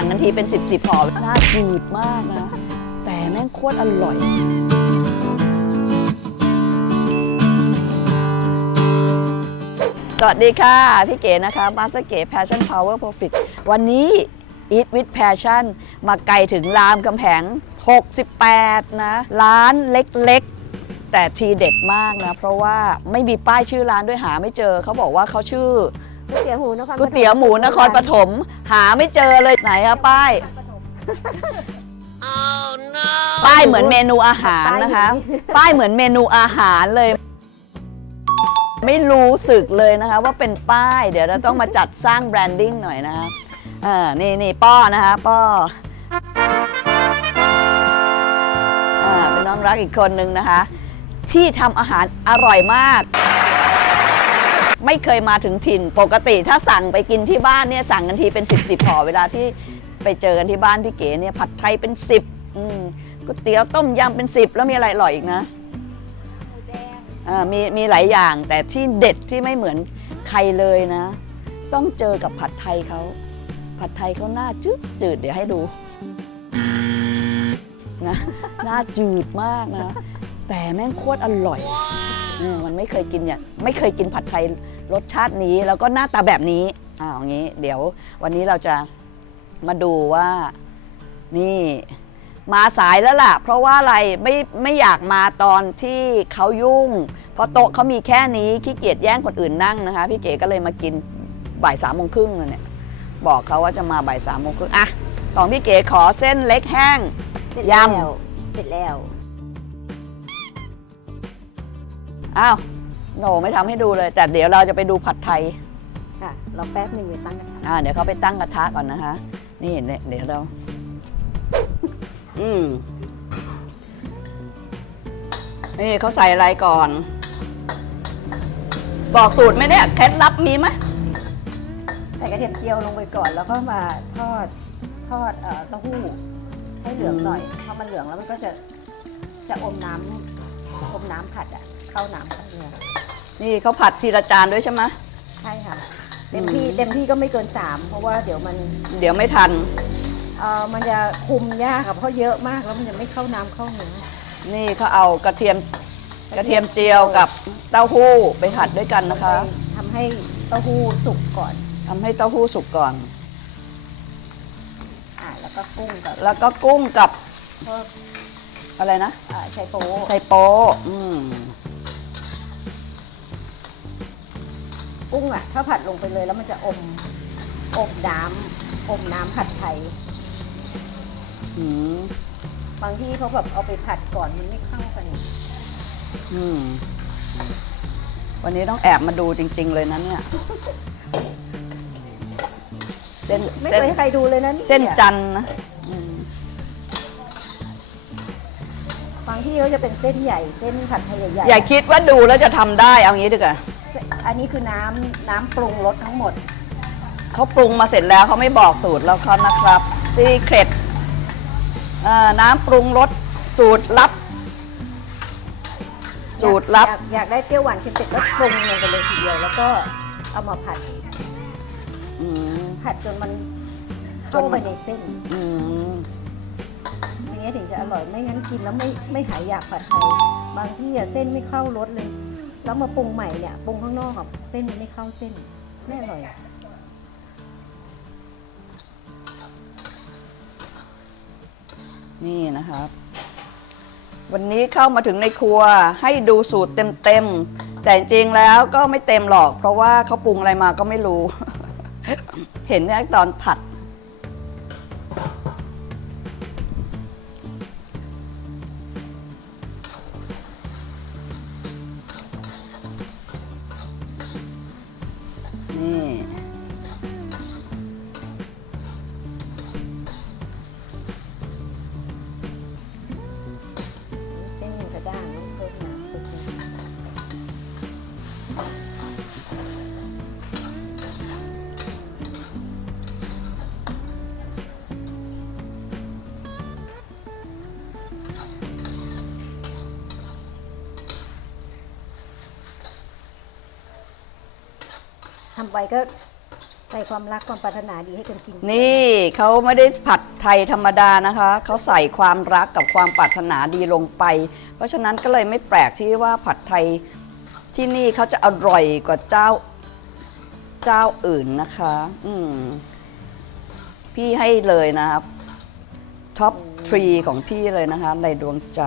สั่งกันทีเป็น 10บสห่อหน้าจืดมากนะ แต่แม่งโคตรอร่อยสวัสดีค่ะ พี่เก๋นะคะมาสเก๋ Passion Power Profit วันนี้ Eat with Passion มาไกลถึงรามกำแพง68 นะ ร้านเล็กๆ แต่ทีเด็ดมากนะ เพราะว่าไม่มีป้ายชื่อร้านด้วยหาไม่เจอ เขาบอกว่าเขาชื่อ เตี๋ยวหมูนครก๋วยเตี๋ยวหมูนครปฐมหาไม่เจอเลยไหนอะป้าย ป้ายเหมือนเมนูอาหารนะคะ ป้ายเหมือนเมนูอาหารเลย ไม่รู้สึกเลยนะคะว่าเป็นป้าย เดี๋ยวเราต้องมาจัดสร้างแบรนดิ้งหน่อยนะคะเออนี่นี่ป้อนะคะป้ออ่าเป็นน้องรักอีกคนนึงนะคะ ที่ทำอาหารอร่อยมาก ไม่เคยมาถึงถิ่น ปกติถ้าสั่งไปกินที่บ้านเนี่ยสั่งกันทีเป็น 10บสห่อเวลาที่ไปเจอกันที่บ้านพี่เก๋เนี่ยผัดไทยเป็น 10อืมก๋วยเตี๋ยวต้มยำเป็น 10 แล้วมีอะไรอร่อยอีกนะอ่ามีมีหลายอย่างแต่ที่เด็ดที่ไม่เหมือนใครเลยนะ ต้องเจอกับผัดไทยเขาผัดไทยเขาหน้าจืดจืดเดี๋ยวให้ดูนะหน้าจืดมากนะ แต่แม่งโคตรอร่อย เออมันไม่เคยกินอย่างไม่เคยกินผัดไทยรสชาตินี้ แล้วก็หน้าตาแบบนี้อ้าวอย่างนี้ เดี๋ยววันนี้เราจะมาดูว่านี่มาสายแล้วล่ะ เพราะว่าอะไรไม่ไม่อยากมาตอนที่เขายุ่ง เพราะโต๊ะเขามีแค่นี้ขี้เกียจแย่งคนอื่นนั่งนะคะ พี่เก๋ก็เลยมากินบ่ายสามโมงครึ่งเลยเนี่ยบอกเขาว่าจะมาบ่ายสามโมงครึ่งอะของพี่เก๋ขอเส้นเล็กแห้ง เสร็จยแล้วำเสร็จแล้ว อ้าวโหนไม่ทำให้ดูเลย แต่เดี๋ยวเราจะไปดูผัดไทย ค่ะ เราแป๊บหนึ่งไปตั้งกระทะอ่าเดี๋ยวเขาไปตั้งกระทะก่อนนะคะ นี่เนี่ยเดี๋ยวเรา อืมนี่เขาใส่อะไรก่อน บอกสูตรไหมเนี่ยเคล็ดลับมีไหมใส่กระเทียมเจียวลงไปก่อนแล้วก็มาทอดทอดเอ่อเต้าหู้ให้เหลืองหน่อยพอมันเหลืองแล้วมันก็จะจะอมน้ำอมน้ำผัดอะ เข้าน้ำเข้าเนื้อนี่เขาผัดทีละจานด้วยใช่ไหมใช่ค่ะ เต็มที่เต็มที่ก็ไม่เกินสามเพราะว่าเดี๋ยวมันเดี๋ยวไม่ทัน เอ่อมันจะคุมยากค่ะเพราะเยอะมากแล้วมันจะไม่เข้าน้ำเข้าเนื้อ นี่เขาเอากระเทียมกระเทียมเจียว กับเต้าหู้ไปผัดด้วยกันนะคะทำให้เต้าหู้สุกก่อนทำให้เต้าหู้สุกก่อน อ่าแล้วก็กุ้งกับแล้วก็กุ้งกับพวกอะไรนะเอ่อไชโป๊ไชโป๊ะอืม กุ้งอะ ถ้าผัดลงไปเลยแล้วมันจะอมอมน้ำอมน้ำผัดไทยอืมบางที่เขาแบบเอาไปผัดก่อนมันไม่เข้ากันอืม วันนี้ต้องแอบมาดูจริง ๆ เลยนะเนี่ยเส้นไม่เส้นเคยให้ใครดูเลยนะนี่ยเส้นจันทร์นะอืมบางที่เขาจะเป็นเส้นใหญ่ เส้นผัดไทยใหญ่ๆอย่าคิดว่าดูแล้วจะทำได้เอางี้ดีกว่า อันนี้คือน้ำน้ำปรุงรสทั้งหมด เขาปรุงมาเสร็จแล้วเขาไม่บอกสูตรเราเขานะครับซีเครตน้ำปรุงรสสูตรลับ สูตรลับ อยากอยากได้เปรี้ยวหวานเค็มเผ็ดก็ปรุงลงไปเลยทีเดียว แล้วก็เอามาผัดอืมผัดจนมันจเข้านมัไปนในเส้นอืมอย่างนี้ยถึงจะอร่อยไม่งั้นกินแล้วไม่ไม่หายอยากผัดไทยบางที่อะเส้นไม่เข้ารสเลย แล้วมาปรุงใหม่เนี่ยปรุงข้างนอกกับเส้นมันไม่เข้าเส้นไม่อร่อยนี่นะครับ วันนี้เข้ามาถึงในครัวให้ดูสูตรเต็มๆ แต่จริงๆแล้วก็ไม่เต็มหรอก เพราะว่าเขาปรุงอะไรมาก็ไม่รู้ เห็นแค่ตอนผัดำไปก็ใส่ความรักความปรารถนาดีให้คนกินนี่เขาไม่ได้ผัดไทยธรรมดานะคะเขาใส่ความรักกับความปรารถนาดีลงไป เพราะฉะนั้นก็เลยไม่แปลกที่ว่าผัดไทยที่นี่เขาจะอร่อยกว่าเจ้าเจ้าอื่นนะคะ อืมพี่ให้เลยนะครับท็อปทรีของพี่เลยนะคะ ในดวงใจ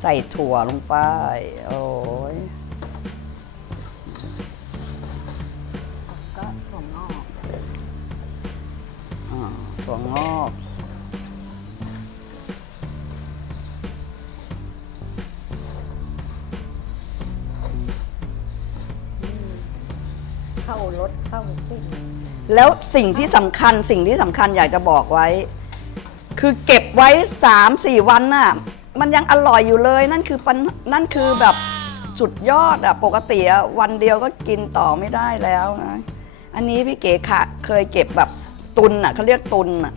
ใส่ถั่วลงไป โอ้ย ถั่วงอกเข้ารสเข้าเส้นแล้วสิ่งที่สำคัญสิ่งที่สำคัญอยากจะบอกไว้ คือเก็บไว้สามสี่วันน่ะมันยังอร่อยอยู่เลยนั่นคือปัญนั่นคือแบบสุดยอดอะปกติอะวันเดียวก็กินต่อไม่ได้แล้วนะ อันนี้พี่เก๋ค่ะเคยเก็บแบบ ตุนอะเขาเรียกตุนอะ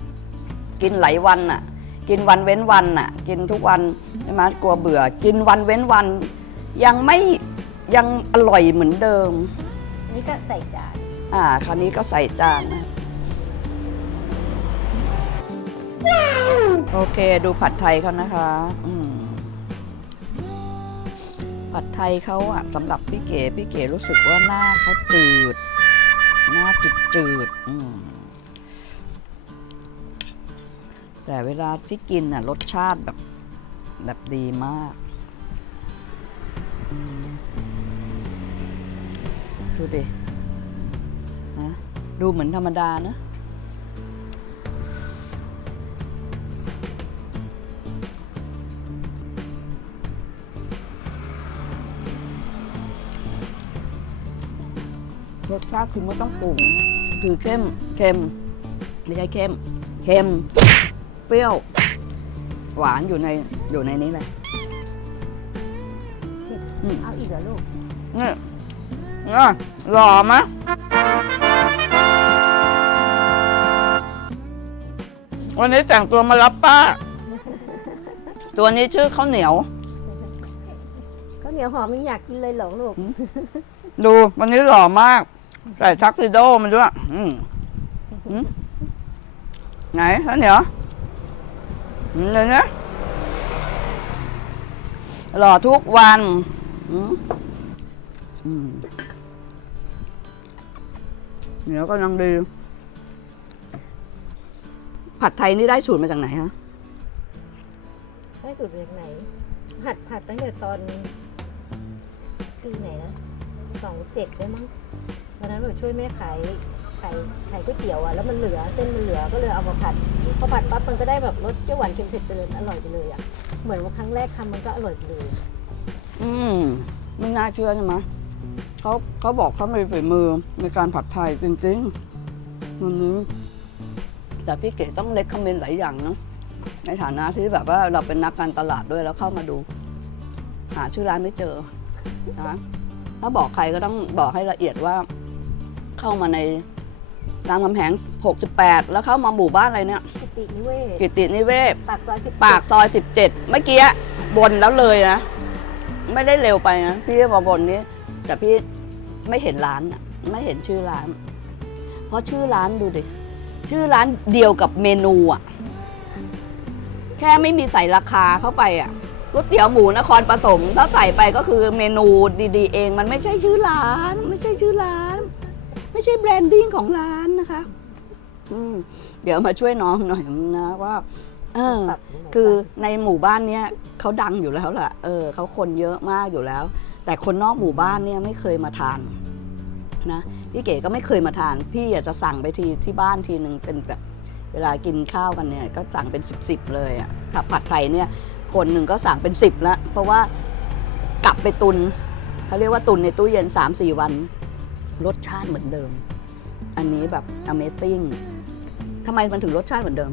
กินหลายวันอะกินวันเว้นวันอะกินทุกวันใช่ไหมกลัวเบื่อ กินวันเว้นวัน ยังไม่ยังอร่อยเหมือนเดิม นี่ก็ใส่จานอ่า คราวนี้ก็ใส่จานนะโอเค ดูผัดไทยเขานะคะ อืมผัดไทยเขาอะสำหรับพี่เก๋พี่เก๋รู้สึกว่าหน้าเขาจืด หน้าจืดจืดๆอืม แต่เวลาที่กินอะรสชาติแบบแบบดีมากดูดินะดูเหมือนธรรมดานะรสชาติคือไม่ต้องปรุง คือเข้ม เค็ม ไม่ใช่เข้ม เค็ม รี้ยวหวานอยู่ในอยู่ในนี้เลยอืมเอาอีกเหรอลูกนี่นี่หล่อมะวันนี้แต่งตัวมารับป้า ตัวนี้ชื่อข้าวเหนียวก็เหนียวหอมยังอยากกินเลยเหรอลูก ดูวันนี้หล่อมาก ใส่ทักซิโดมาด้วยอืมอืมไหนข้าวเหนียวอืม เลยนะหล่อทุกวันเหนียวก็ยังดี ผัดไทยนี่ได้สูตรมาจากไหนฮะได้สูตรมาจากไหน ผัดผัดตั้งแต่ตอนปีไหนนะสองเจ็ดได้มั้ง วันนั้นหนูช่วยแม่ขายขายขายก๋วยเตี๋ยวอะแล้วมันเหลือเส้นมันเหลือก็เลยเอามาผัดพอผัดปั๊บมันก็ได้แบบรสเปรี้ยวหวานเค็มเผ็ดไปเลยอร่อยไปเลยอะเหมือนว่าครั้งแรกทำมันก็อร่อยไปเลยอืมไม่น่าเชื่อใช่ไหมเขาเขาบอกเขามีฝีมือในการผัดไทยจริงๆวันนี้แต่พี่เก๋ต้องเล็กคอมเมนต์หลายอย่างนะในฐานะที่แบบว่าเราเป็นนักการตลาดด้วยแล้วเข้ามาดู หาชื่อร้านไม่เจอนะถ้าบอกใครก็ต้องบอกให้ละเอียดว่า เข้ามาในรามคำแหง 68 แล้วเข้ามาหมู่บ้านอะไรเนี่ยกิตินิเวศกิตินิเวศ ปากซอยสิบปากซอย 17 เมื่อกี้บนแล้วเลยนะ ไม่ได้เร็วไปนะ พี่มาบนนี้ แต่พี่ไม่เห็นร้านอะไม่เห็นชื่อร้าน เพราะชื่อร้านดูดิ ชื่อร้านเดียวกับเมนูอะแค่ไม่มีใส่ราคาเข้าไปอะก๋วยเตี๋ยวหมูนครปฐมถ้าใส่ไปก็คือเมนูดีๆ เอง มันไม่ใช่ชื่อร้าน ไม่ใช่ชื่อร้านไม่ ใช่แบรนดิ้งของร้านนะคะ อืมเดี๋ยวมาช่วยน้องหน่อยนะว่าเออปรับตรงไหนคือบ้างในหมู่บ้านเนี้ยเขาดังอยู่แล้วแหละเออเขาคนเยอะมากอยู่แล้ว แต่คนนอกหมู่บ้านเนี่ยไม่เคยมาทานนะพี่เก๋ก็ไม่เคยมาทาน พี่อยากจะสั่งไปทีที่บ้านทีหนึ่งเป็นแบบเวลากินข้าวกันเนี่ยก็สั่งเป็นสิบสิบเลยอะค่ะผัดไทยเนี่ย คนหนึ่งก็สั่งเป็นสิบแล้วเพราะว่ากลับไปตุนเขาเรียกว่าตุนในตู้เย็นสามสี่วัน รสชาติเหมือนเดิม อันนี้แบบ Amazing ทำไมมันถึงรสชาติเหมือนเดิม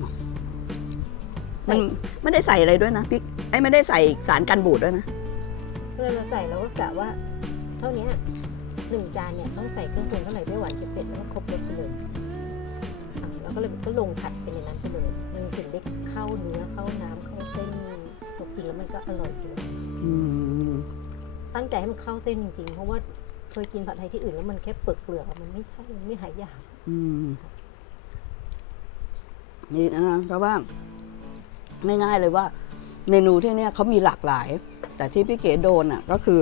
มันไม่ได้ใส่อะไรด้วยนะพี่ไอ้ไม่ได้ใส่สารกันบูดด้วยนะเวลาเราใส่เราก็กะว่า เท่านี้หนึ่งจานเนี่ยต้องใส่เครื่องปรุงเท่าไหร่ไม่หวานเผ็ดแล้วก็ครบรสไปเลยอะแล้วก็เลยก็ลงผัดไปในนั้นไปเลยมันถึงได้เข้าเนื้อเข้าน้ำเข้าเส้นพอกินแล้วมันก็อร่อยจริงอืมตั้งใจให้มันเข้าเส้นจริงๆ เพราะว่า เคยกินผัดไทยที่อื่นแล้วมันแค่เปลือกเปลือกมันไม่ใช่มันไม่หายอยากอืมนี่นะเพราะว่าไม่ง่ายเลยว่า เมนูที่เนี่ยเขามีหลากหลาย แต่ที่พี่เก๋โดนอะก็คือ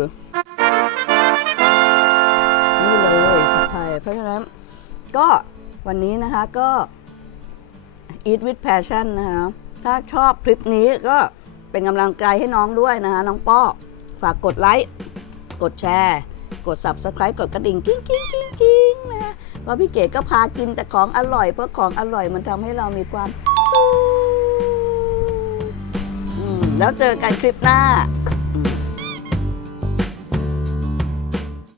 นี่เลยผัดไทย เพราะฉะนั้นก็วันนี้นะคะก็ eat with passion นะคะถ้าชอบคลิปนี้ก็เป็นกำลังใจให้น้องด้วยนะคะ น้องป้อฝากกดไลค์ กดแชร์ กด subscribe กดกระดิ่งกิ้งกิ้งกิ้งกิ้งนะเพราะพี่เก๋ก็พากินแต่ของอร่อย เพราะของอร่อยมันทำให้เรามีความสุขแล้วเจอกันคลิปหน้า